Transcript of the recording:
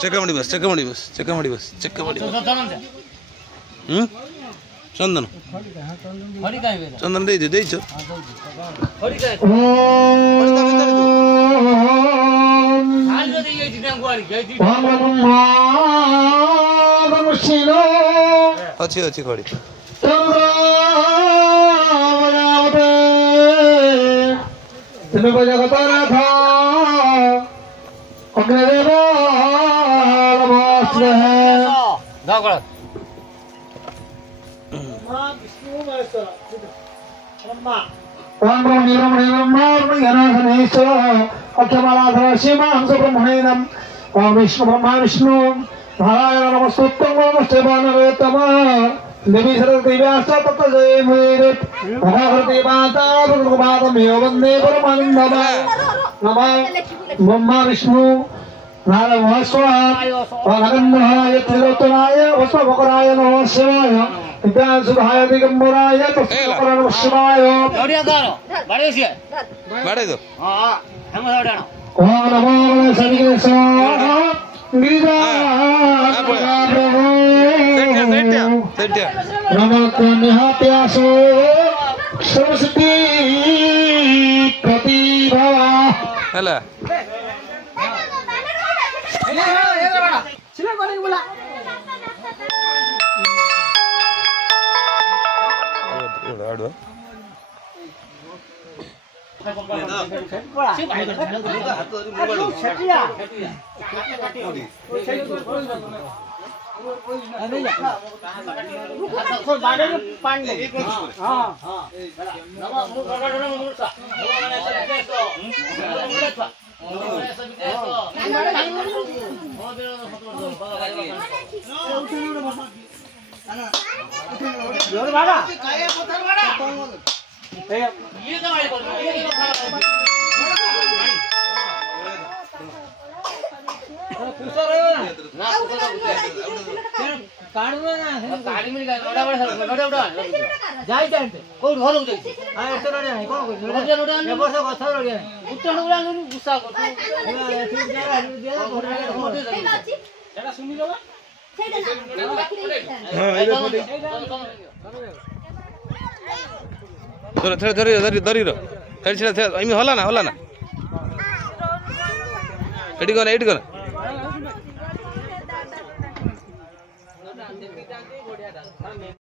चेकमड़ी बस चंदन चंदन दे दे अच्छी अच्छी खड़ी विष्णु ब्रह्मा विष्णु नारायण नमस्तुभ्यं नमस्ते वानरोत्तम देवी सरस्वती व्यास तत्र जयमुदीरये महाभारती माता भगवतमेव वन्दे परमानन्दम नमः ब्रह्मा विष्णु नारायण नमस्वाय त्रिलोचनाय वस्वभकराय नमः शिवाय विद्यासुधाय दिगंबराय तस्मै नमः शिवाय बाड़े दो ओम नमो सर्वेश्वराय गिरिजा नमो कन्याप्यासो सरस्वती प्रतिभा हेला चिले कोने बोला आडो धरी होला ना एटी गला